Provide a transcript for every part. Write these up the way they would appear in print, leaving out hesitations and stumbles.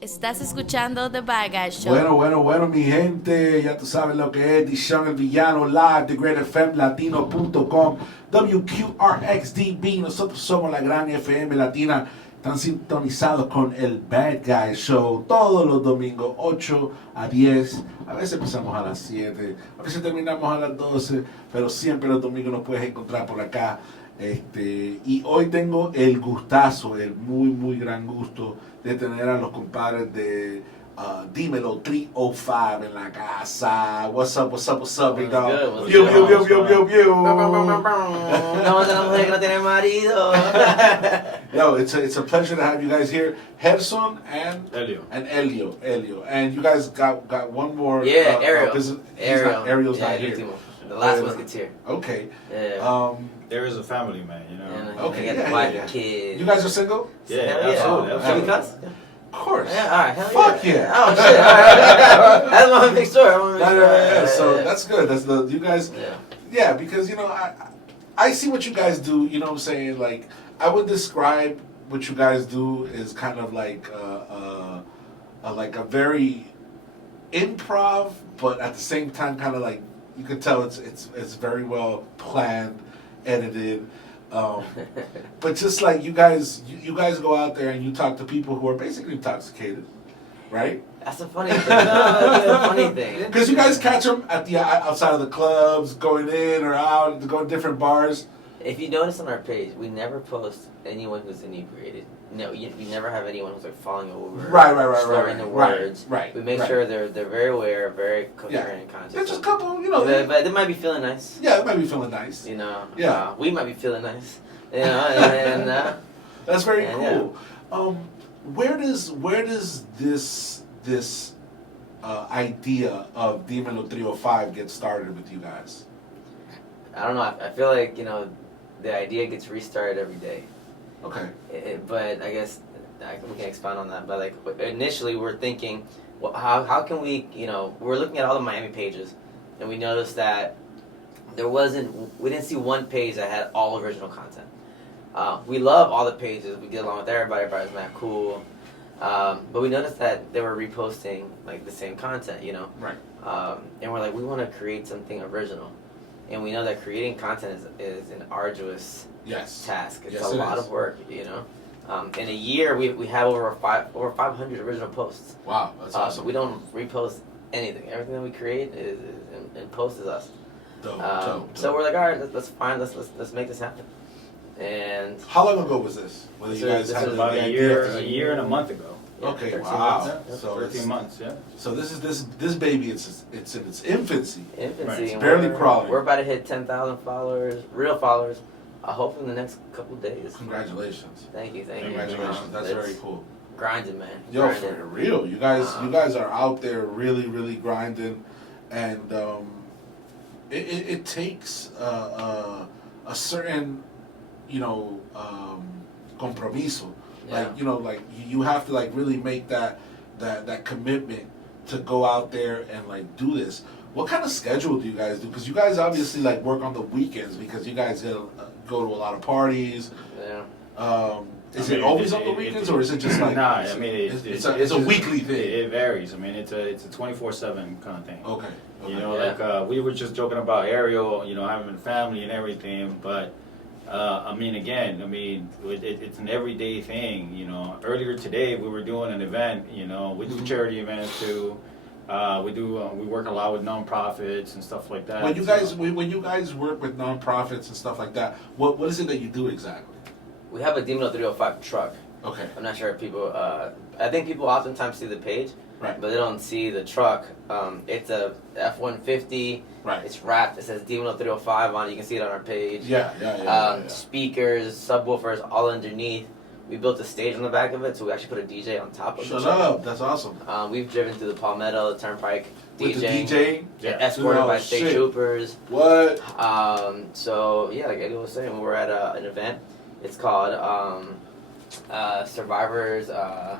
Estás escuchando The Bad Guy Show. Bueno, mi gente, ya tú sabes lo que es D'shon El Villano live de greatfmlatino.com, WQRXDB. Nosotros somos la gran FM Latina. Están sintonizados con el Bad Guy Show todos los domingos, 8 a 10. A veces empezamos a las 7, a veces terminamos a las 12, pero siempre los domingos nos puedes encontrar por acá. Y hoy tengo el gustazo, el muy gran gusto de tener a los compadres de Dímelo 305 en la casa. What's up, big dog? Yo. No, la mujer que no tiene marido. Yo, it's a pleasure to have you guys here. Gerson and Elio. Elio. And you guys got one more. Yeah, Ariel. Ariel's not here. The last musketeer. Okay. Yeah. There is a family, man, you know. And Okay, you got the wife and kids. You guys are single? Yeah, Hell absolutely. Can we cuss? Of course. Yeah, alright, hell Fuck yeah. yeah. Oh shit, alright. That's one big story. Yeah. So that's good. That's you guys. Yeah. Yeah, because I see what you guys do. You know what I'm saying? Like I would describe what you guys do is kind of like a very improv, but at the same time, kind of like you could tell it's very well planned, edited. But just like you guys go out there and you talk to people who are basically intoxicated, right? That's a funny thing. That's a funny thing. Because you guys catch them at the outside of the clubs, going in or out, going to different bars. If you notice on our page, we never post anyone who's inebriated. No, we never have anyone who's like falling over. Right. Slurring the words. Right. We make sure they're very aware, very coherent and conscious. There's just a couple, But they might be feeling nice. Yeah, it might be feeling nice. Yeah. We might be feeling nice. And that's very cool. Yeah. Where does this idea of Dímelo 305 get started with you guys? I don't know. I feel like the idea gets restarted every day. Okay. But I guess we can expound on that. But like initially, we're thinking, well, how can we? We're looking at all the Miami pages, and we noticed that we didn't see one page that had all original content. We love all the pages. We get along with everybody. Everybody's not cool. But we noticed that they were reposting like the same content, Right. And we're like, we want to create something original. And we know that creating content is an arduous task. It's a lot of work, In a year, we have over 500 original posts. Wow, that's awesome. We don't repost anything. Everything that we create is and post is us. Dope. So we're like, all right, that's fine. Let's make this happen. And how long ago was this? When you guys had about a year and a month ago. Yeah, Okay, 13 wow. months, Yeah, So 13 months, yeah. So this is this baby. It's in its infancy. Right. It's and barely crawling. We're about to hit 10,000 followers, real followers. I hope in the next couple days. Congratulations. Thank you. Congratulations. That's very cool. Grinding, man. Yo, Grinding. for real, you guys are out there really grinding, and it takes a certain compromiso. Yeah. Like you have to like really make that commitment to go out there and like do this. What kind of schedule do you guys do? Because you guys obviously like work on the weekends because you guys go to a lot of parties. Yeah. Is it always on the weekends, or is it just like? Nah, I mean it's a weekly thing. It varies. I mean, it's a 24/7 kind of thing. Okay. Yeah. We were just joking about Ariel, having a family and everything, but it's an everyday thing. Earlier today we were doing an event. We do charity events too. We work a lot with nonprofits and stuff like that. When you guys work with nonprofits and stuff like that, what is it that you do exactly? We have a Dímelo 305 truck. Okay. I'm not sure if people. I think people oftentimes see the page, Right. but they don't see the truck. It's a F-150. Right. It's wrapped. It says Dímelo 305 on it. You can see it on our page. Yeah. Speakers, subwoofers, all underneath. We built a stage on the back of it, so we actually put a DJ on top of it. Shut up! That's awesome. We've driven through the Palmetto, the Turnpike, With DJing, the DJ? escorted by Oh, state shit. troopers. What? So yeah, like Elio was saying, we were at an event. It's called Survivors. Oh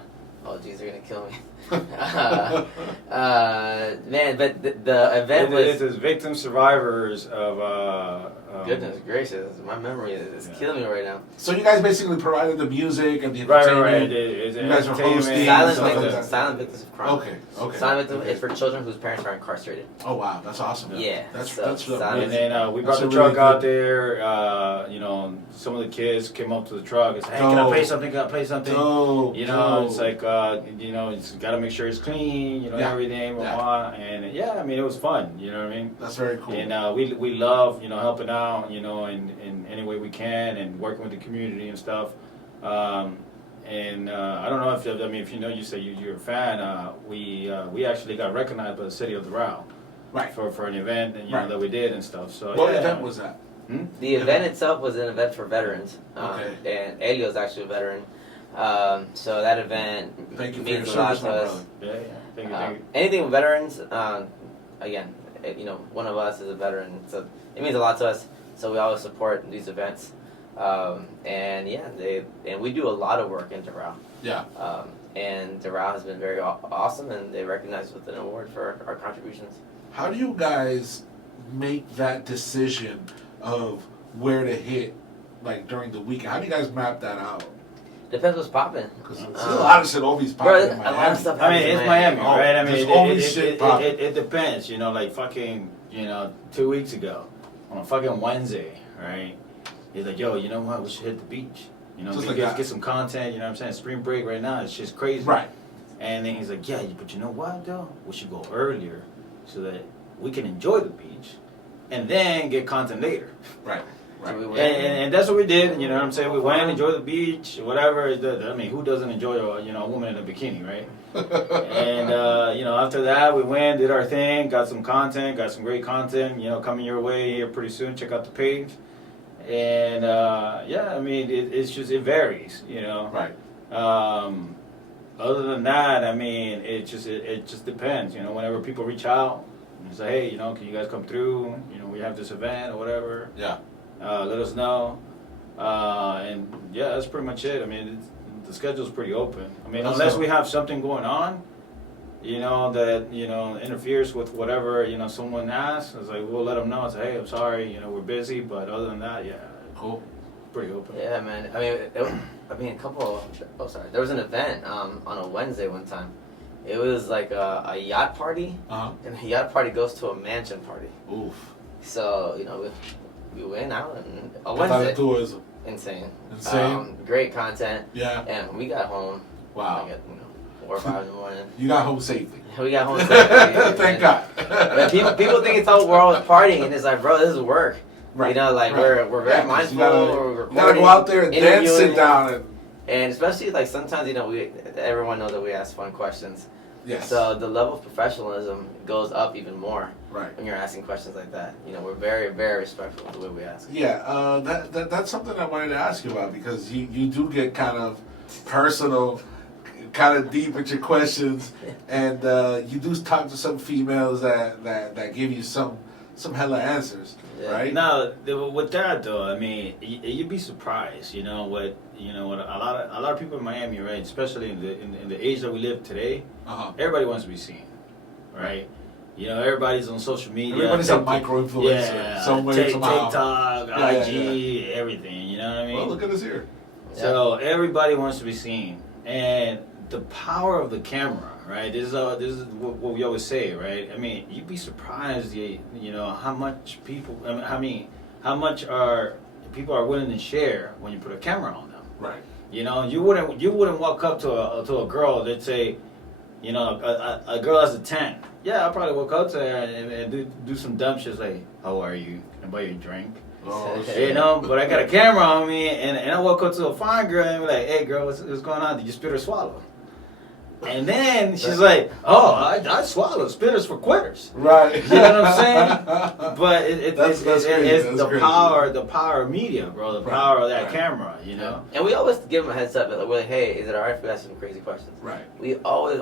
geez, they're gonna kill me. Man, but the event was. It is victim survivors of Goodness gracious, my memory is killing me right now. So you guys basically provided the music and the Right, entertainment. It's You guys are entertainment, hosting. Silent stuff like victims, that. silent victims of crime. Okay. Silent victim is for children whose parents are incarcerated. Oh wow, that's awesome. Yeah. That's so that's silent- And then we That's brought the a really truck out good- there. You know, some of the kids came up to the truck and said, "Hey, can I play something? Can I play something?" Dope, You know, dope. it's like you know, it's got to make sure it's clean. You know, Yeah. everything. Blah, Yeah. blah. And yeah, I mean, it was fun. You know what I mean? That's very cool. And we love, you know, helping out, you know, in any way we can, and working with the community and stuff. I don't know if you know, you say you're a fan. We actually got recognized by the city of Doral, Right. for an event, and Right. that we did and stuff. So What yeah. event was that? The event itself was an event for veterans. Okay. And Elio is actually a veteran. So that event Thank you for your means a lot service, to my us. brother. Yeah. Thank you. Anything with veterans, again, you know, one of us is a veteran, so it means a lot to us. So we always support these events, and we do a lot of work in Doral. Yeah. And Doral has been very awesome, and they recognize us with an award for our contributions. How do you guys make that decision of where to hit, like during the weekend? How do you guys map that out? Depends what's popping. Because there's a lot of shit always Bro, popping in a Miami. lot of stuff I mean, happens in it's Miami, Oh, right? I mean, there's always shit popping. it depends, you know, like fucking, you know, 2 weeks ago, on a fucking Wednesday, right? He's like, yo, you know what, we should hit the beach. You know, Just we like get, that. get some content, you know what I'm saying? Spring break right now, it's just crazy. Right. And then he's like, yeah, but you know what, though? We should go earlier so that we can enjoy the beach and then get content later. Right. So we Right. went- And that's what we did, you know what I'm saying? We went, enjoy the beach, whatever. I mean, who doesn't enjoy a woman in a bikini, right? And, you know, after that, we went, did our thing, got some content, got some great content, you know, coming your way here pretty soon. Check out the page. And, yeah, I mean, it varies, you know. Right. Other than that, I mean, it just depends, you know, whenever people reach out and say, hey, you know, can you guys come through? You know, we have this event or whatever. Yeah. Let us know. And yeah, that's pretty much it. I mean, the schedule's pretty open. I mean, That's unless dope. we have something going on, you know, that, you know, interferes with whatever, you know, someone asks, it's like, we'll let them know. It's like, hey, I'm sorry, you know, we're busy. But other than that, yeah, Cool. pretty open. Yeah, man. I mean, there was an event on a Wednesday one time. It was like a yacht party, Uh-huh. and the yacht party goes to a mansion party. Oof. So, you know, we went out and a Total Wednesday. tourism. Insane. Insane. Great content. Yeah. And we got home. Wow. Like at 4 or 5 in the morning. You got home safely. We got home. Saturday, Thank man. God. But people think it's all we're always partying, and it's like, bro, this is work. Right. You know, like right. we're very Yeah, 'cause mindful. You gotta, we're you recording, gotta go out there and then sit interviewing, down and especially like sometimes, you know, everyone knows that we ask fun questions. yes. So the level of professionalism goes up even more Right. when you're asking questions like that. You know, we're very, very respectful of the way we ask. Yeah, that's something I wanted to ask you about because you do get kind of personal, kind of deep with your questions, and you do talk to some females that give you some hella answers, Yeah. right? Now, with that though, I mean, you'd be surprised, you know, what a lot of people in Miami, right, especially in the age that we live today, Uh-huh. everybody wants to be seen, right? You know, everybody's on social media. Everybody's a micro influencer Yeah, somewhere somehow. TikTok, Yeah, IG, everything. You know what I mean? Well, look at us here. So everybody wants to be seen, and the power of the camera, right? This is what we always say, right? I mean, you'd be surprised, you know, how much people. How much people are willing to share when you put a camera on them. Right. You know, you wouldn't walk up to a girl that'd say, you know, a girl that's a 10. Yeah, I'll probably walk up to her and do some dumb shit like, how are you? Can I buy you a drink? Oh, Hey, You know, but I got a camera on me, and I walk up to a fine girl and be like, hey girl, what's going on? Did you spit or swallow? And then she's like, oh, I swallow. Spitters for quitters. Right. You know what I'm saying? But That's crazy. it's That's the crazy. power of media, bro. The Right, power of that right. camera, you know? And we always give them a heads up. Like, we're like, hey, is it alright if we ask some crazy questions? Right. We always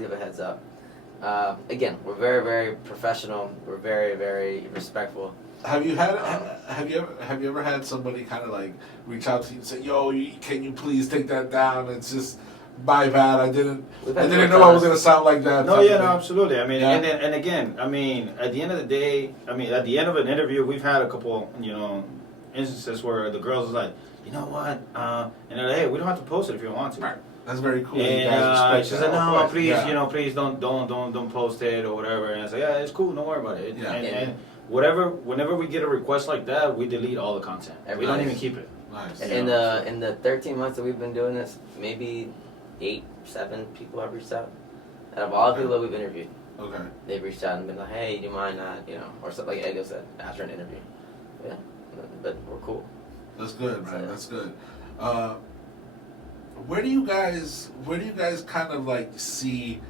give a heads up. Again, we're very, very professional. We're very, very respectful. Have you ever had somebody kind of like reach out to you and say, "Yo, can you please take that down?" It's just My bad. I didn't We've had know I was gonna sound like that. No, type yeah, of no, thing. absolutely. I mean, Yeah. and again, I mean, at the end of the day, I mean, at the end of an interview, we've had a couple, instances where the girls is like, you know what, and they're like, hey, we don't have to post it if you don't want to. Right. That's very cool. You And guys she respect said, that. no, Of course. please, Yeah. please don't post it or whatever. And I said, yeah, it's cool, don't worry about it. Yeah. And whenever we get a request like that, we delete all the content. We don't even keep it. Nice. In the 13 months that we've been doing this, maybe 8, 7 people have reached out. Out of all the people that we've interviewed, Okay. they've reached out and been like, hey, do you mind not, or something like Elio said after an interview. Yeah, but we're cool. That's good, man. So, That's good. Where do you guys kind of like see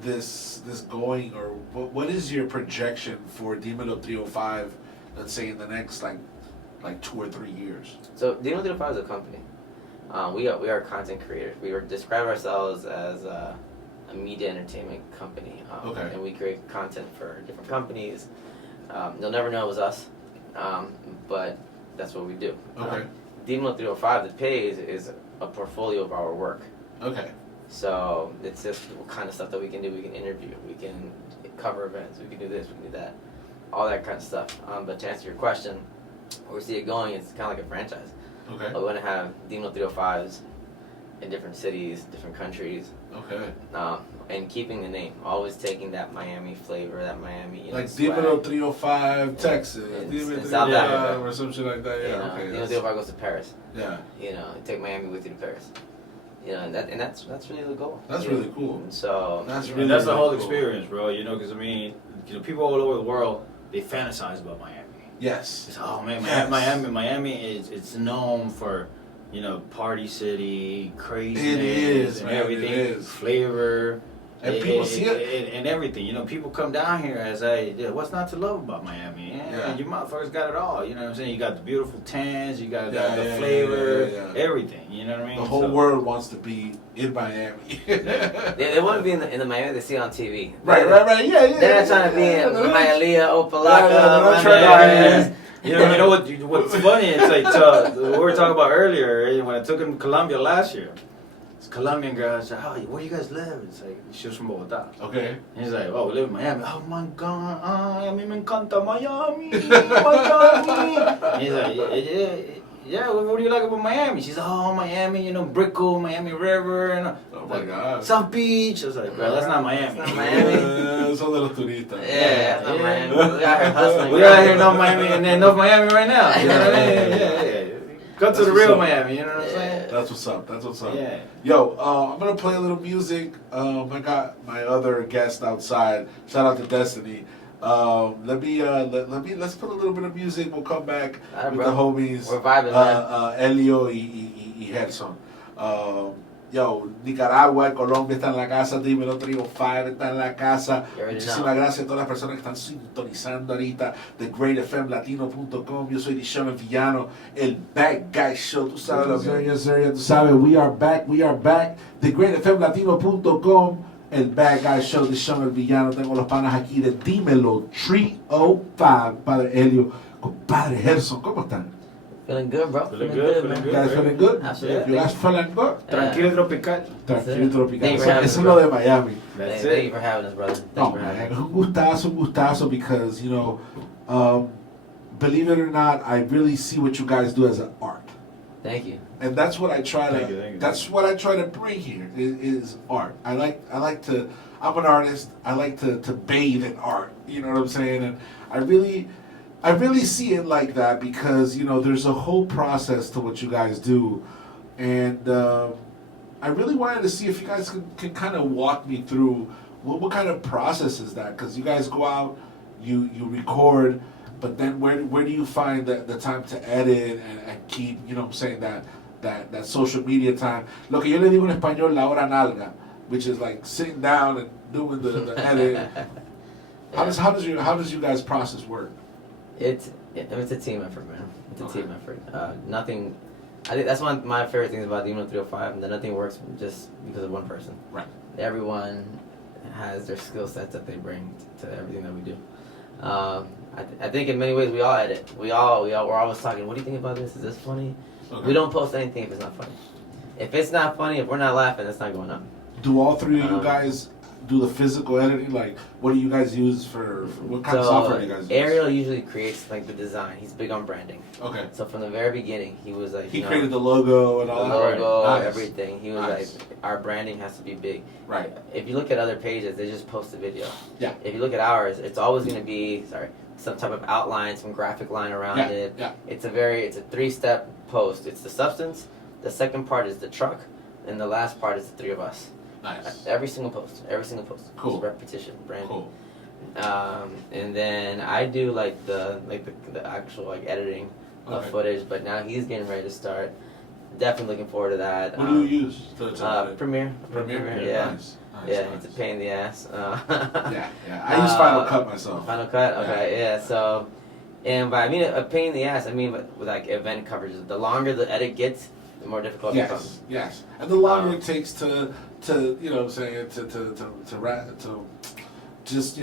this going, or what is your projection for DIMELO 305? Let's say in the next like 2 or 3 years. So DIMELO 305 is a company. We are content creators. We describe ourselves as a media entertainment company. Okay. And we create content for different companies. You'll never know it was us, but that's what we do. Okay. DIMELO 305, the page is a portfolio of our work. Okay. So it's just what kind of stuff that we can do. We can interview, we can cover events, we can do this, we can do that, all that kind of stuff. But to answer your question, where we see it going, it's kind of like a franchise. Okay. We want to have DIMELO 305s in different cities, different countries, Okay. and keeping the name, always taking that Miami flavor, that Miami, Like swag. DIMELO 305 Texas, In DIMELO South 305 Africa. or some shit like that. Yeah. Okay. DIMELO That's- 305 goes to Paris. Yeah. You take Miami with you to Paris. And that's really the goal. That's really cool. And so That's And really that's the whole cool. experience, bro. Because I mean, people all over the world, they fantasize about Miami. Yes. It's, oh man, Yes. Miami it's known for, party city, craziness, It is, and man, everything, it is. flavor, And people see it. and everything. People come down here as what's not to love about Miami? Yeah. You motherfuckers got it all. You know what I'm saying? You got the beautiful tans, you got Yeah, the yeah, flavor, yeah. everything. You know what I mean? The whole world wants to be in Miami. they want to be in the Miami they see on TV. Right. Yeah. They're not trying to be in Hialeah, Opalaka, they're not trying to- Gardens. You know what's funny? It's like what we were talking about earlier when I took him to Colombia last year. This Colombian girl said, "Oh, where do you guys live?" It's like she was from Bogota. Okay. And he's like, "Oh, we live in Miami." Oh my God, a mí me encanta Miami, Miami. And he's like, yeah. What do you like about Miami? She's like, "Oh, Miami, Brickell, Miami River, and Oh my God. South Beach." I was like, "Bro, that's not Miami." That's not Miami. Son de los turistas. Yeah, that's not Yeah. Miami. We out here hustling. We out here in North Miami and in North Miami right now. You know what I mean? Yeah. Go to That's the what's real up. Miami. You know what I'm saying? That's what's up. That's what's up. Yeah. Yo, I'm gonna play a little music. I got my other guest outside. Shout out to Destiny. Let's put a little bit of music. We'll come back Alright, with bro. the homies. We're vibing, man. Elio y Gerson. Yo, Nicaragua, Colombia está en la casa, DIMELO 305 está en la casa. You already Muchísimas know. gracias a todas las personas que están sintonizando ahorita de greatfmlatino.com. Yo soy D'shon El Villano, el Bad Guy Show. Tú sabes lo que es, tú sabes, we are back. De greatfmlatino.com, el Bad Guy Show, D'shon El Villano. Tengo los panas aquí de DIMELO 305, Padre Elio, compadre Gerson. ¿Cómo están? Feeling good, bro. Feeling good, feeling You guys feeling good? Absolutely. You guys feeling good? Tranquilo tropical. Tranquilo tropical. Thank you for Eso having es us, lo bro. de Miami. That's Thank you it. for having us, brother. Thank No, you for having man, us. un gustazo, because, believe it or not, I really see what you guys do as an art. Thank you. And that's what I try Thank you. that's what I try to bring here is art. I like to, I'm an artist. I like to bathe in art. You know what I'm saying? And I really see it like that because, there's a whole process to what you guys do. And I really wanted to see if you guys can kind of walk me through what kind of process is that? Because you guys go out, you record, but then where do you find the time to edit and keep, what I'm saying, that social media time? Lo que yo le digo en español, la hora nalga, which is like sitting down and doing the edit. How does you guys process work? It's a team effort, man. It's a Okay. team effort. Nothing. I think that's one of my favorite things about DIMELO 305, that nothing works just because of one person. Right. Everyone has their skill sets that they bring to everything that we do. I think in many ways we all edit. We're always talking. What do you think about this? Is this funny? Okay. We don't post anything if it's not funny. If it's not funny, if we're not laughing, it's not going up. Do all three of you guys do the physical editing? Like, what do you guys use for what kind of software do you guys use? Ariel usually creates like the design. He's big on branding. Okay. So from the very beginning, he was like, He created the logo and all the that. logo, Right. Nice. everything. He was Nice. like, our branding has to be big. Right. If you look at other pages, they just post a video. Yeah. If you look at ours, it's always going to be some type of outline, some graphic line around it. Yeah. It's a 3-step post. It's the substance. The second part is the truck, and the last part is the three of us. Nice. Every single post. Cool. It's repetition, branding. Cool. And then I do like the actual like editing of footage, but now he's getting ready to start. Definitely looking forward to that. What do you use? Premiere. Yeah. Nice. Yeah, Nice. it's a pain in the ass. Yeah. I use Final Cut myself. Final Cut, okay, yeah. So, and by I mean a pain in the ass, I mean with like event coverages. The longer the edit gets, the more difficult it becomes. Yes. And the longer it takes to you know what I'm saying to just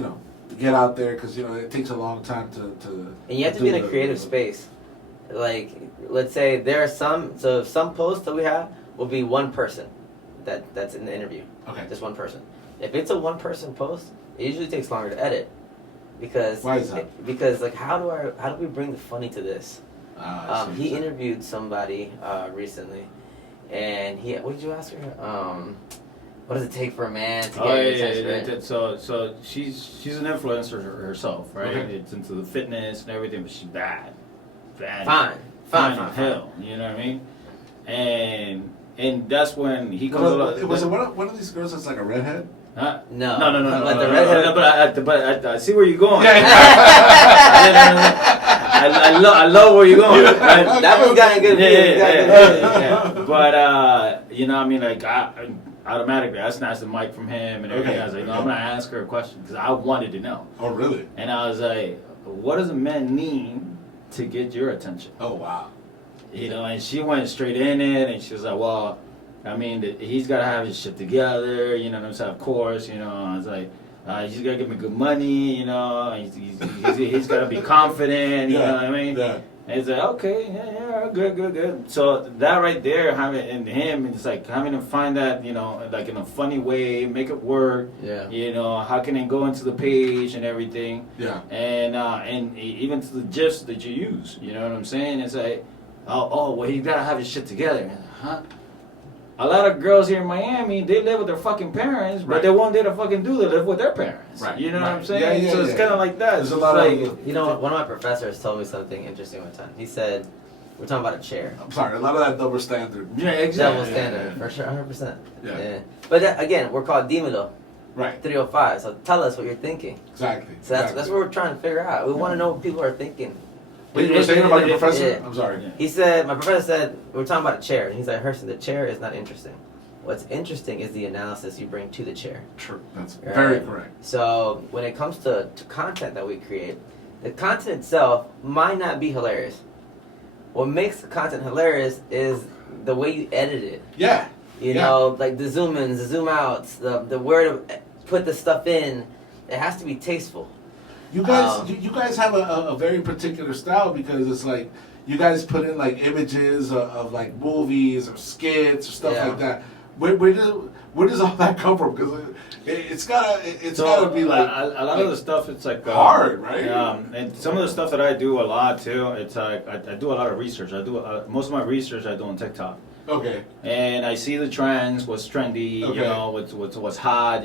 get out there, because it takes a long time to. And you have to be in a creative space. Like, let's say there are some posts that we have will be one person that's in the interview. Okay. Just one person. If it's a one-person post, it usually takes longer to edit, because Why is that? Because like how do we bring the funny to this? He see. interviewed somebody recently, and what did you ask her? What does it take for a man to get attention? So she's an influencer herself, right? Okay. It's into the fitness and everything, but she's bad. Fine. Hell, you know what I mean? And that's when he comes along. Was it one of these girls that's like a redhead? Huh? No. Like the redhead. But I see where you're going. Yeah. I love where you're going. That one's got a good Yeah. But I mean, like automatically, I snatched the mic from him and everything. Okay. I was like, no, I'm gonna ask her a question because I wanted to know. Oh, really? And I was like, what does a man need to get your attention? Oh, wow. And she went straight in it, and she was like, well, I mean, he's got to have his shit together, you know what I'm saying? Of course, I was like, he's got to give me good money, he's got to be confident, you know what I mean? Yeah. And it's like, okay, yeah, good. So that right there, having in him, it's like having to find that, like in a funny way, make it work. Yeah. How can it go into the page and everything? Yeah. And even to the gifs that you use, you know what I'm saying? It's like, well, you gotta have his shit together. Huh? A lot of girls here in Miami, they live with their fucking parents, but they won't dare to fucking do. They live with their parents. Right. You know what I'm saying? Yeah, so it's kind of like that. There's a It's lot like, of One of my professors told me something interesting one time. He said, we're talking about a chair. I'm sorry, a lot of that double standard. yeah, exactly. Double standard, for sure, 100%. Yeah. But again, we're called DIMELO, Right. 305, so tell us what you're thinking. Exactly. So that's what we're trying to figure out. We want to know what people are thinking. What you were saying about your professor? Yeah. I'm sorry. He said, my professor said, we're talking about a chair. And he's like, Gerson, the chair is not interesting. What's interesting is the analysis you bring to the chair. True. That's Right. very correct. So when it comes to content that we create, the content itself might not be hilarious. What makes the content hilarious is the way you edit it. Yeah. You know, like the zoom ins, the zoom outs, the where to put the stuff in. It has to be tasteful. You guys, you guys have a very particular style, because it's like you guys put in like images of like movies or skits or stuff like that. Where does all that come from? Because it's gotta be like a lot of the stuff. It's like hard, right? And some of the stuff that I do a lot too. It's like I do a lot of research. I do most of my research I do on TikTok. Okay. And I see the trends, what's trendy, Okay. what's hot,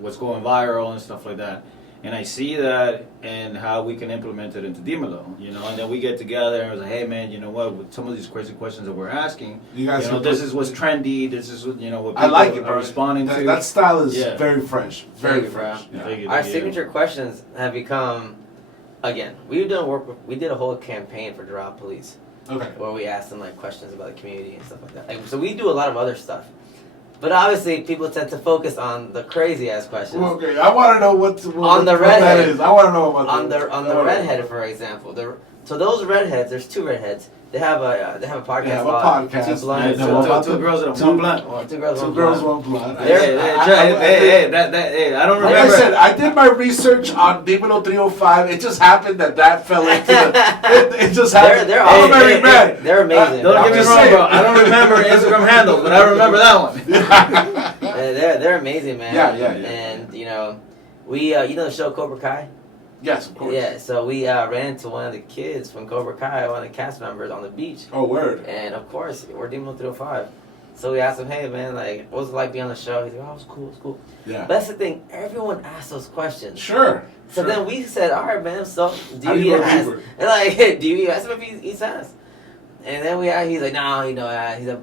what's going viral and stuff like that. And I see that and how we can implement it into DIMELO, and then we get together and we're like, hey man, you know what, with some of these crazy questions that we're asking, you guys this is what's trendy, this is what people I like it, are responding to. That style is very fresh. Very Thank you, fresh. bro. Yeah. Our signature questions have become, again, we did a whole campaign for Doral Police. Okay. Where we asked them like questions about the community and stuff like that. So we do a lot of other stuff. But obviously, people tend to focus on the crazy ass questions. Okay, I want to know what on the redhead that is. I want to know about on the redhead, for example. So those redheads, there's two redheads. They have a podcast. They have a called podcast. Two Blondes. Two girls and one blunt. Two girls, Two one girls, blonde. one blunt. Hey, I don't Like remember. I said, I did my research on DIMELO 305. It just happened that fell into the. It just happened. They're I'm awesome. very mad. They're amazing. Don't I'm get me just wrong, saying. bro. I don't remember Instagram handle, but I remember that one. They're amazing, man. Yeah. And we you know the show Cobra Kai. Yes, of course. Yeah, so we ran into one of the kids from Cobra Kai, one of the cast members on the beach. Oh, word. And of course, we're DIMELO 305. So we asked him, hey man, like, what was it like being on the show? He's like, oh, it was cool. Yeah. But that's the thing, everyone asked those questions. Sure. So then we said, all right, man, so How do do you you ask? remember? And like, do you ask him if he's asked? And then he's like, no,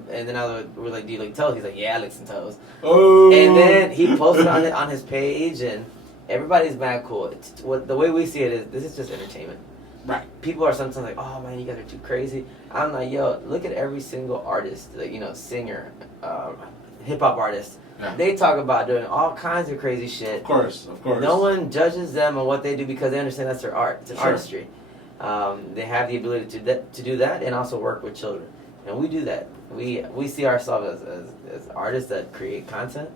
and then we're like, do you like toes? He's like, yeah, I lick some toes. Oh. And then he posted on his page, and everybody's mad cool. The way we see it is, this is just entertainment. Right. People are sometimes like, oh man, you guys are too crazy. I'm like, yo, look at every single artist, like, singer, hip hop artist. Yeah. They talk about doing all kinds of crazy shit. Of course. No one judges them on what they do because they understand that's their art. It's an artistry. They have the ability to do that and also work with children, and we do that. We see ourselves as artists that create content.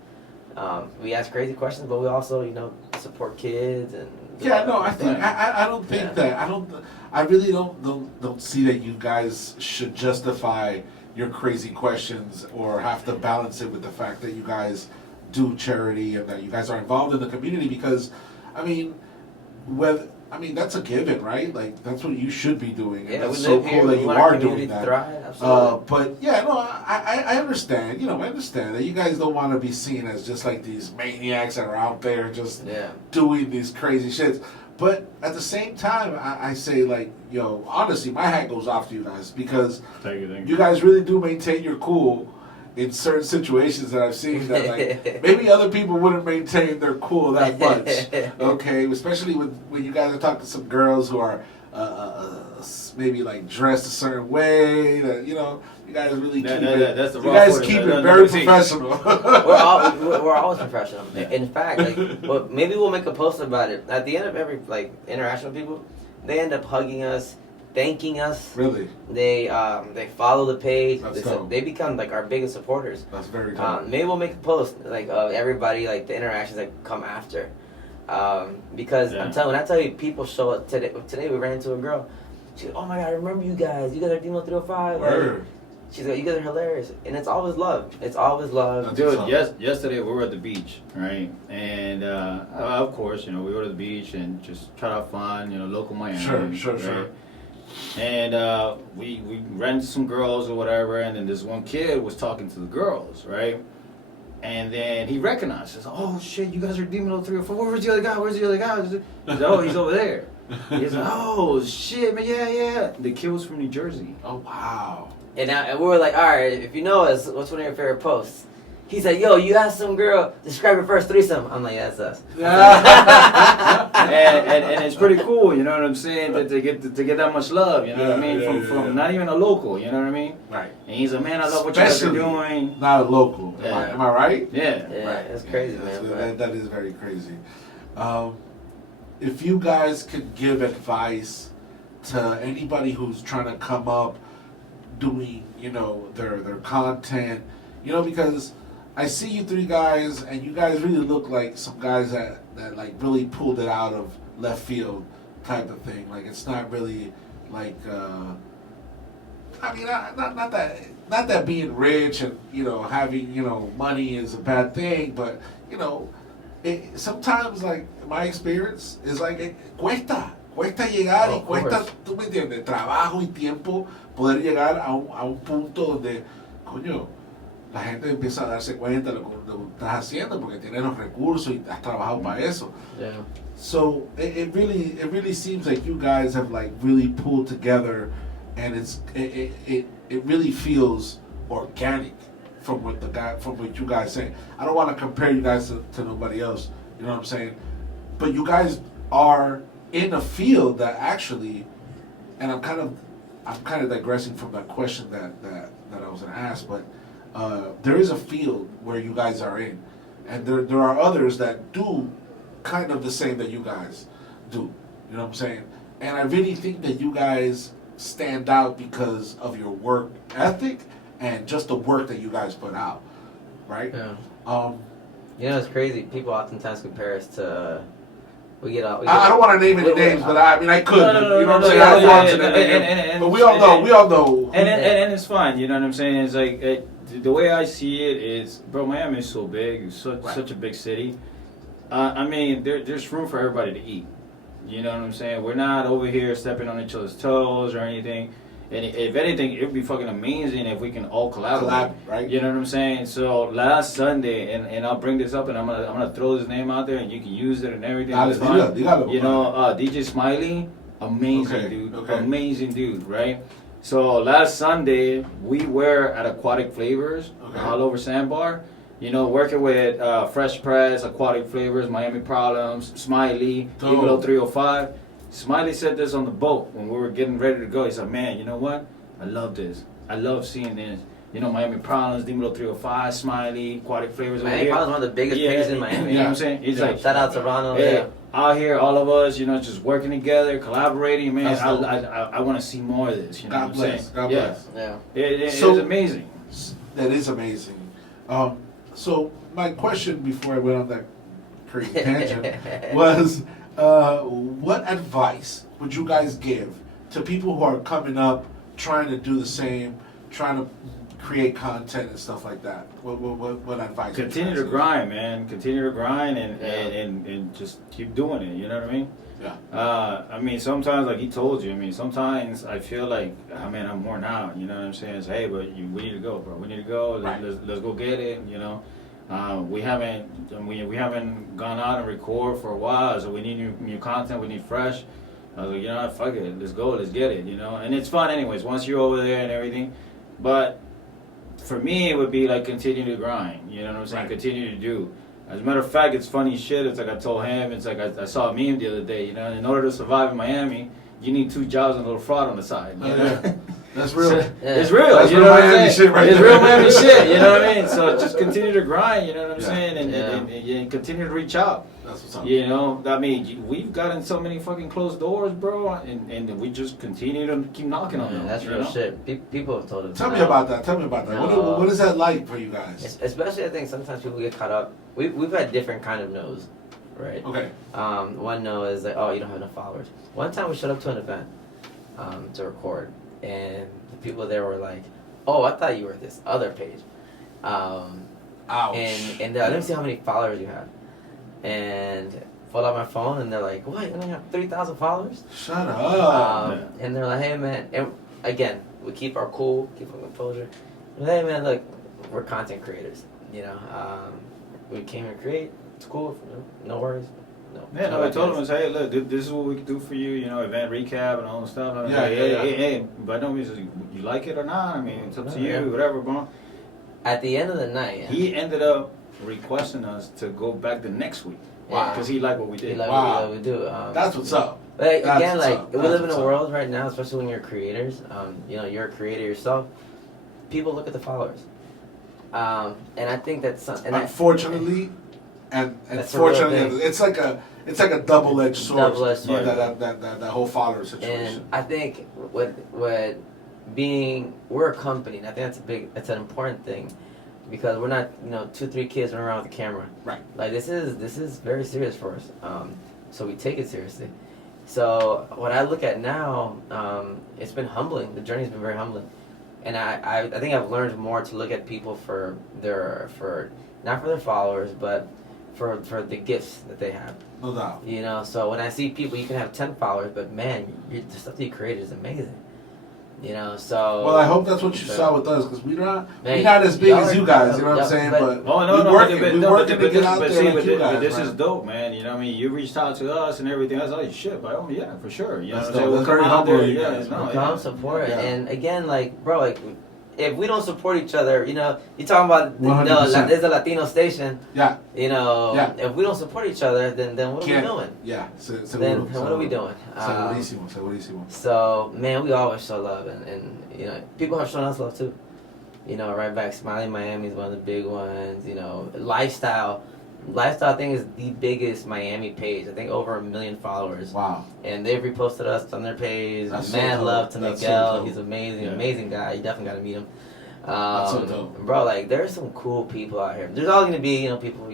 We ask crazy questions, but we also support kids and. Yeah, no, I think I don't think that I really don't see that you guys should justify your crazy questions or have to balance it with the fact that you guys do charity and that you guys are involved in the community, because that's a given, right? Like, that's what you should be doing, and that's so cool that you are doing that. But yeah, no, I understand. I understand that you guys don't want to be seen as just like these maniacs that are out there just doing these crazy shits. But at the same time, I say, like, honestly, my hat goes off to you guys, because Thank you. you guys really do maintain your cool in certain situations that I've seen that, like, maybe other people wouldn't maintain their cool that much. Okay, especially when you guys are talking to some girls who are maybe like dressed a certain way. That you guys really keep it. That's the you guys keep it very professional. we're always professional. In fact, maybe we'll make a post about it at the end of every interaction with people. They end up hugging us, thanking us. Really? They follow the page. They become our biggest supporters. That's very cool. Maybe we'll make a post of everybody, the interactions that come after. Because when I tell you, people show up today. Today we ran into a girl. She's like, oh my god, I remember you guys. You guys are DIMELO 305. She's like, you guys are hilarious, and it's always love. It's always love. Dude, yesterday we were at the beach, right? And of course, we go to the beach and just try to have fun, local Miami. Sure. And we ran into some girls or whatever, and then this one kid was talking to the girls, right? And then he recognized us. Oh shit, you guys are DIMELO 304. Where's the other guy? He's like, oh, he's over there. He's like, oh shit, man, yeah. The kid was from New Jersey. Oh wow. And we were like, all right, if you know us, what's one of your favorite posts? He said, yo, you asked some girl, describe your first threesome. I'm like, yeah, that's us. and it's pretty cool, you know what I'm saying, to get that much love, you know what I mean, from not even a local, you know what I mean? Right. And he's like, man, I love what you guys are doing. Not a local. Yeah. Am I right? Yeah, Right. That's crazy, man. That is very crazy. If you guys could give advice to anybody who's trying to come up doing, their content, because I see you three guys, and you guys really look like some guys that really pulled it out of left field type of thing. Like, it's not really like, not that being rich and having money is a bad thing, but sometimes, like, my experience is like cuesta llegar y cuesta, tú me entiendes, trabajo y tiempo poder llegar a un punto donde, coño, la gente empieza a darse cuenta de lo que estás haciendo porque tienes los recursos y has trabajado para eso. Yeah. So it really seems like you guys have really pulled together, and it really feels organic from what you guys saying. I don't want to compare you guys to nobody else. You know what I'm saying? But you guys are in a field that actually, and I'm kind of digressing from that question that I was going to ask, but there is a field where you guys are in, and there are others that do kind of the same that you guys do. You know what I'm saying? and I really think that you guys stand out because of your work ethic and just the work that you guys put out, right? Yeah. It's crazy. People oftentimes compare us to. I don't want to name any names, but I mean I could. No, you know what I'm saying? But we all know. And it's fine. You know what I'm saying? It's like the way I see it is, bro. Miami is so big. It's such a big city. I mean, there's room for everybody to eat. You know what I'm saying? We're not over here stepping on each other's toes or anything. And if anything, it would be fucking amazing if we can all collaborate. Right? You know what I'm saying? So last Sunday, and I'll bring this up, and I'm gonna throw his name out there, and you can use it and everything. DJ Smiley, amazing dude, amazing dude, right? So last Sunday we were at Aquatic Flavors all over Sandbar. Working with Fresh Press, Aquatic Flavors, Miami Problems, Smiley, DIMELO 305. Smiley said this on the boat when we were getting ready to go. He said, man, you know what? I love this. I love seeing this. Miami Problems, DIMELO 305, Smiley, Aquatic Flavors. Miami Problems is one of the biggest pages in Miami. You know what I'm saying? He's like, shout out to Ronald. Hey, out here, all of us, just working together, collaborating. Man, I want to see more of this. You know what I'm saying? God bless. Yeah. It's amazing. That is amazing. So my question before I went on that crazy tangent was, what advice would you guys give to people who are coming up, trying to do the same, trying to create content and stuff like that? What advice? Continue to grind, man. Continue to grind and just keep doing it. You know what I mean? Yeah. I mean, sometimes, like he told you, sometimes I feel like, I'm worn out. You know what I'm saying? It's, hey, but we need to go, bro. We need to go. Right. Let's go get it. We haven't gone out and record for a while, so we need new content. We need fresh. I was like, fuck it, let's go, let's get it. And it's fun anyways. Once you're over there and everything, but for me, it would be like continue to grind. You know what I'm saying? Right. Continue to do. As a matter of fact, it's funny shit. It's like I told him. It's like I saw a meme the other day. In order to survive in Miami, you need 2 jobs and a little fraud on the side. That's real. It's real. That's real Miami shit, right? It's real Miami shit. You know what I mean? So just continue to grind. You know what I'm saying? And continue to reach out. That's what's up. We've gotten so many fucking closed doors, bro, and we just continue to keep knocking on them. That's real shit. People have told us. Tell me about that. What is that like for you guys? Especially, I think sometimes people get caught up. We've had different kind of no's, right? Okay. One no is like, oh, you don't have enough followers. One time we showed up to an event to record, and the people there were like, oh, I thought you were this other page. Ouch. And let me see how many followers you have. And pull out my phone, and they're like, what, you only have 3,000 followers? Shut up. And they're like, hey, man. And again, we keep our cool, keep our composure. And hey, man, look, we're content creators. We came here to create. It's cool. No worries. I told him, hey, look, this is what we can do for you, event recap and all the stuff. I was hey, by no means, you like it or not, it's up to you, whatever, bro. At the end of the night, he ended up requesting us to go back the next week. Wow. Because he liked what we did. He liked what we do. That's what's up. But again, we live in a world right now, especially when you're creators, you're a creator yourself, people look at the followers. And I think that's something. Unfortunately, and fortunately, it's like a double-edged sword. Double-edged sword. That whole follower situation. And I think we're a company, and I think that's an important thing, because we're not 2-3 kids running around with a camera. Right. Like this is very serious for us. So we take it seriously. So what I look at now, it's been humbling. The journey's been very humbling. And I think I've learned more to look at people for not for their followers, but for the gifts that they have. No doubt. So when I see people, you can have 10 followers, but man, the stuff that you created is amazing. So. Well, I hope that's what you saw with us, because we're not as big as you guys. You know what I'm saying? But we're working to get out there like you guys. But this is dope, man. You reached out to us and everything. I was like, shit, but yeah, for sure. That's very humble. Come support it. And again, bro, if we don't support each other, you talking about there's a Latino station. Yeah. If we don't support each other, then what are we doing? Yeah. Then what are we doing? Segurísimo. So, man, we always show love, and people have shown us love too. Right back, Smiley Miami is one of the big ones. Lifestyle. Lifestyle Thing is the biggest Miami page. I think over 1 million followers. Wow. And they've reposted us on their page. That's Man, so love to dope. That's Miguel. so dope. He's amazing, Yeah. amazing guy. You definitely got to meet him. That's so dope. Bro, like, there's some cool people out here. There's always going to be, people,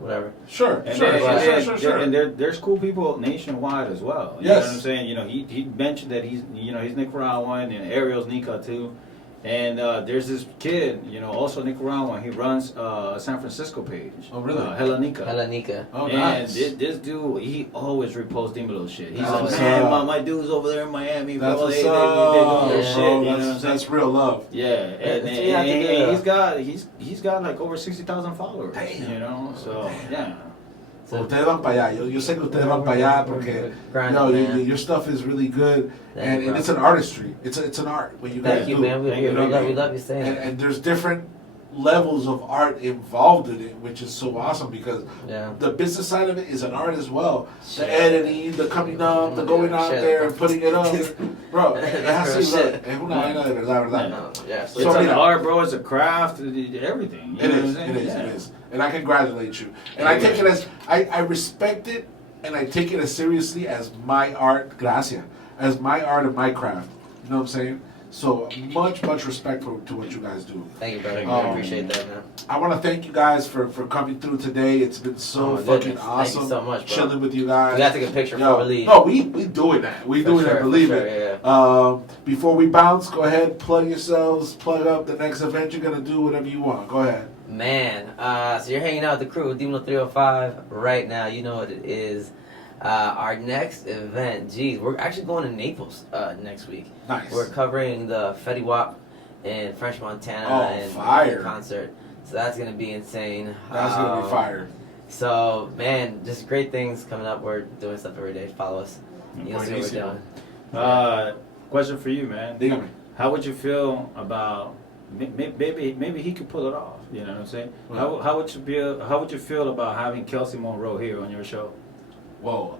whatever. Sure. And, Sure. and there's cool people nationwide as well. You Yes. know what I'm saying? He mentioned that he's Nicaraguan, and Ariel's Nica too. And there's this kid, also Nicaraguan. He runs a San Francisco page. Oh, really? Helenica. Helenica. Oh, And nice. this dude, he always reposts DIMELO shit. He's That's like, what's man, up. my dude's over there in Miami, That's bro. what's They doing their up. shit. Bro, You know what I'm saying? that's real love. Yeah, and, That's what you have to do. he's got like over 60,000 followers. Damn. So yeah. So ustedes van para allá. Yo sé que ustedes van para allá porque your stuff is really good, and it's an artistry. It's an art what you guys Thank you, do. man. We You know what I mean? love you saying that. And there's different levels of art involved in it, which is so awesome because Yeah. the business side of it is an art as well. Shit. The editing, the coming up, the going out Shit. there and putting it up. Bro, That's it has to real look. shit. Es una vaina de verdad, verdad. No, yeah. So, It's an mira, art, bro. It's a craft. Everything. You It know is, what I'm it saying? is, Yeah. it is. And I congratulate you. And I take it as, I respect it and I take it as seriously as my art, gracias, as my art and my craft. You know what I'm saying? So much respect to what you guys do. Thank you, brother. Thank I you. appreciate that, man. I want to thank you guys for coming through today. It's been so Oh, fucking goodness. awesome. Thank you so much, bro. Chilling with you guys. We got to take a picture Yo, before we leave. no, we doing that. We For doing sure, that. for Believe sure, it. yeah. Before we bounce, go ahead, plug yourselves, plug up the next event you're gonna do, whatever you want. Go ahead. Man, so you're hanging out with the crew with DIMELO 305 right now. You know what it is. Our next event, geez, we're actually going to Naples next week. Nice. We're covering the Fetty Wap in French Montana Oh, and fire. concert. So that's going to be insane. That's gonna be fire. So, man, just great things coming up. We're doing stuff every day. Follow us. You'll see what we're doing. Question for you, man. Dígame. How would you feel about maybe he could pull it off? You know what I'm saying? Right. How would you feel about having Kelsey Monroe here on your show? Whoa,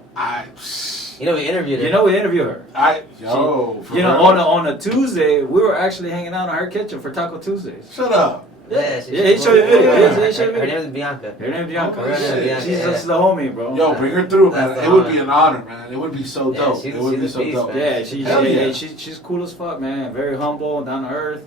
We interviewed her. We interviewed her. for On a Tuesday, we were actually hanging out in her kitchen for Taco Tuesdays. Shut up. Yeah, he showed you video. He showed you Her video. name is Bianca. Her name is Bianca. Oh, shit. She's Yeah. just the homie, bro. Yo, bring her through, man. That's It the would be honor. an honor, man. It would be so Yeah, dope. she's- It would she's be a so beast, dope. man. Yeah, Hell yeah. she's cool as fuck, man. Very humble, down to earth.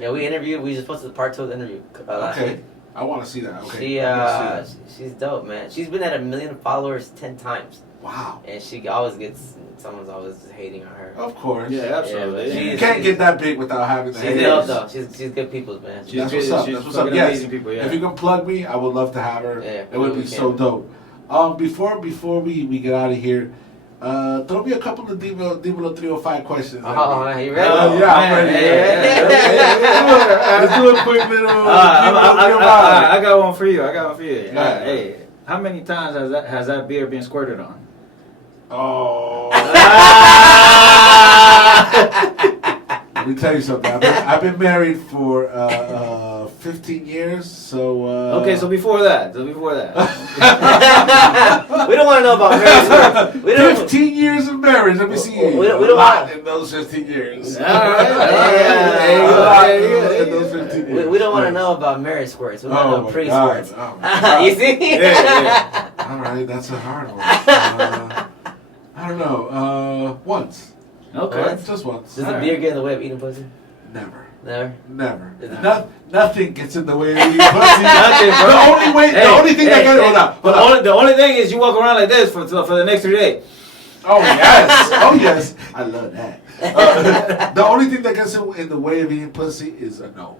Yeah, we interviewed. We just posted the part 2 of the interview last Okay. week. I want to see that. Okay. She I wanna see she's dope, man. She's been at 1 million followers 10 times, that. Wow. and she always gets someone's always hating on her. Of course. Yeah, absolutely. Yeah, but You she's- can't get that big without having the She's haters. dope though. She's good people's, man. She's That's good. what's up. She's That's what's up. fucking Yes. amazing people. Yeah. If you can plug me, I would love to have her. Yeah, It would we be so can. dope. Before we get out of here, throw me a couple of DIMELO 305 questions. Oh, man, you ready? Yeah, I'm ready. Yeah. Let's do a quick little. I got one for you. Yeah. Hey, how many times has that beer been squirted on? Oh. Let me tell you something. I've been married for 15 years, so. Okay, so before that. We don't want to know about marriage. We don't. 15 years of marriage. Let me see. We don't a lot want- in those 15 years. All right. A lot in those 15 years. We don't want to know about marriage squirts. We want to know my pre-squirts. God. Oh my God. You see? Yeah. All right, that's a hard one. I don't know. Once. Okay. Once? Just once. Does the beer get in the way of eating pussy? Never. Never. Never. Nah. Nothing gets in the way of eating pussy. Nothing, bro. The only thing that gets. Hold on. The only thing is you walk around like this for the next 3 days. Oh yes. Oh yes. I love that. The only thing that gets in the way of eating pussy is a no.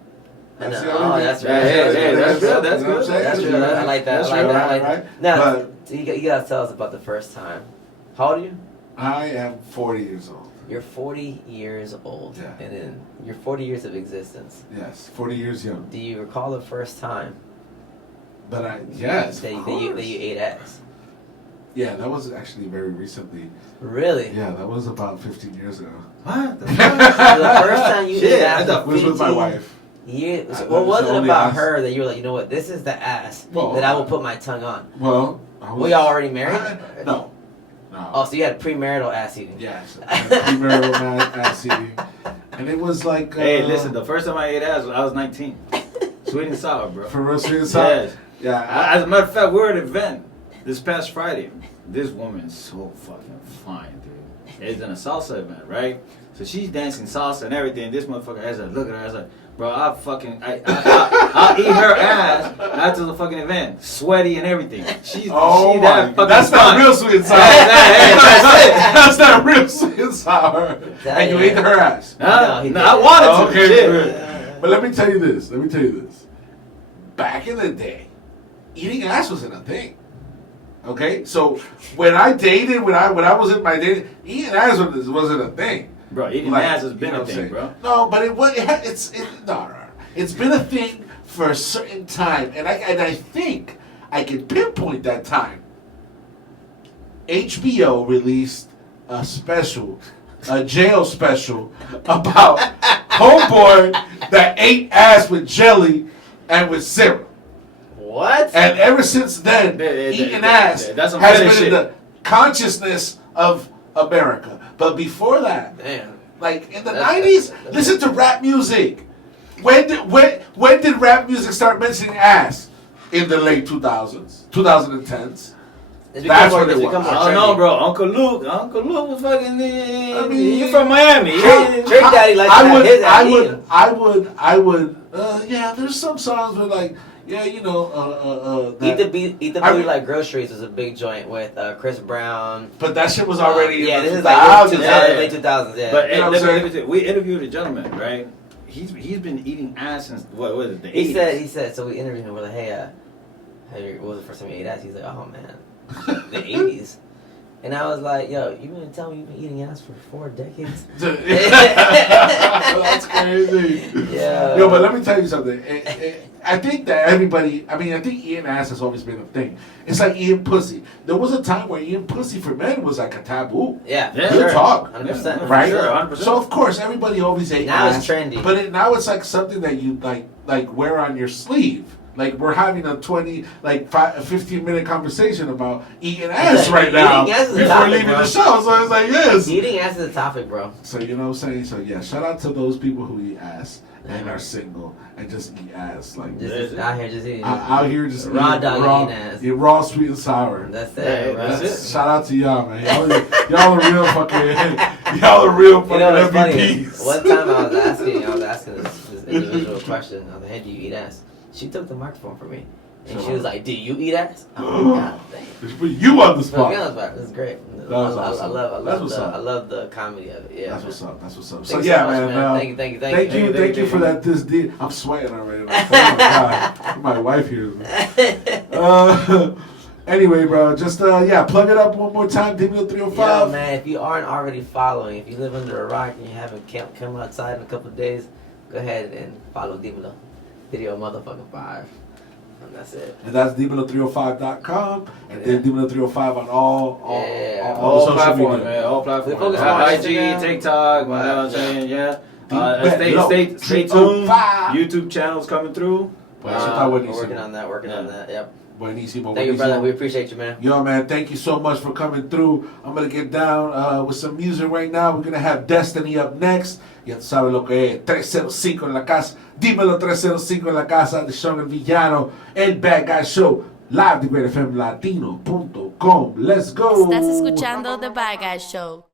That's the only thing. That's right. Hey, that's good. That's You know what I'm good. saying? That's true. I like that. I That's like real, that. I like right? that. Now, But you gotta tell us about the first time. How old are you? I am 40 years old. You're 40 years old, Yeah. and in your 40 years of existence, Yes, 40 years young. do you recall the first time But yes, that of you course. ate ass? Yeah, that was actually very recently. Really? Yeah, that was about 15 years ago. What? So the first time you Shit, ate I ass thought It was with my 15 wife. years. I- What was that's the it only about ass. her that you were like, you know what, this is the ass Well, that I will put my tongue on? Well, I was, Were y'all already married? No. Oh, so you had premarital ass eating. Yes. Premarital ass eating. And it was like. Hey, listen. The first time I ate ass, I was 19. Sweet and sour, bro. For real, sweet and sour. Yes. Yeah. As a matter of fact, we were at an event this past Friday. This woman's so fucking fine, dude. It's in a salsa event, right? So she's dancing salsa and everything. This motherfucker, I was like, look at her. I was like, bro, I'll eat her ass after the fucking event, sweaty and everything. She's that fucking that's not real sweet and sour. That's not real sweet and sour. And you ate her ass. No, I wanted to. Okay, Shit. but let me tell you this. Back in the day, eating ass wasn't a thing. Okay, so when I dated, when I was in my dating, eating ass wasn't a thing. Bro, eating ass has been a thing, bro. No, but it's been a thing for a certain time, and I think I can pinpoint that time. HBO released a special, a jail special about homeboy that ate ass with jelly and with syrup. What? And ever since then, eating ass that's has been shit. in the consciousness of America. But before that, Man. like in the 90s, listen to rap music. When did rap music start mentioning ass? In the late 2000s, 2010s. That's what it was. I don't know, bro. Uncle Luke was fucking. I mean, you from Miami? Drake Daddy likes I would. Yeah, there's some songs where like, yeah, you know, Eat the Booty Like Groceries was a big joint with Chris Brown. But that shit was already. Yeah, in this the is like 2000s. late 2000s. Yeah. But You know what I'm saying? we interviewed a gentleman, right? He's been eating ass since what was it? The 80s. He said. So we interviewed him. We're like, hey, what was the first time you ate ass? He's like, oh man, the 80s. And I was like, yo, you gonna tell me you've been eating ass for 4 decades? That's crazy. Yeah. Yo, but let me tell you something. I think that everybody, I think eating ass has always been a thing. It's like eating pussy. There was a time where eating pussy for men was like a taboo. Yeah. Yeah, Good sure. talk. 100%. Right? Sure, 100%. So of course everybody always ate Now ass. it's trendy. But now it's like something that you like wear on your sleeve. Like we're having a 15-minute conversation about eating ass right now Eating ass is a before topic, leaving bro. the show. So it's like, yes. Eating ass is a topic, bro. So you know what I'm saying? So yeah, shout out to those people who eat ass and are single and just eat ass. Like Just out here just eating. out here just Raw eating dog eating ass. eat raw, sweet and sour. That's Yeah, it, bro. that's it. Shout out to y'all, man. Y'all are real fucking y'all are real fucking You know what's funny? MVPs. One time I was asking this individual a question. I was like, hey, do you eat ass? She took the microphone from me. And she was like, do you eat ass? I'm like, God damn. Just put you on the Put spot. me on the spot. This is great. That was awesome. I That's love the comedy of it. Yeah. That's what's up. That's what's up. So Thanks yeah, so much, man. Thank you. Thank you for that. This deal. I'm sweating already. Like, oh my god, my wife here. Anyway, bro, just plug it up one more time. DIMELO 305. Yo, man, if you aren't already following, if you live under a rock and you haven't come outside in a couple of days, go ahead and follow DIMELO. Video motherfucking 5. And that's it. And that's DIMELO305.com. And then DIMELO 305 on all All social platforms, media. man. All platforms. We focus on IG, Instagram. TikTok, you know what I'm saying? Yeah. DIMELO Stay tuned. 305. YouTube channels coming through. Pues eso está We're buenísimo. working on that. Yep. Buenísimo. Thank you, brother. buenísimo. We appreciate you, man. Yo, man, thank you so much for coming through. I'm going to get down with some music right now. We're going to have Destiny up next. Ya tú sabes lo que es. 305 en la casa. Dímelo 305 en la casa. D'shon El Villano. El Bad Guy Show. Live de GreatFMLatino.com. Let's go. Estás escuchando The Bad Guy Show.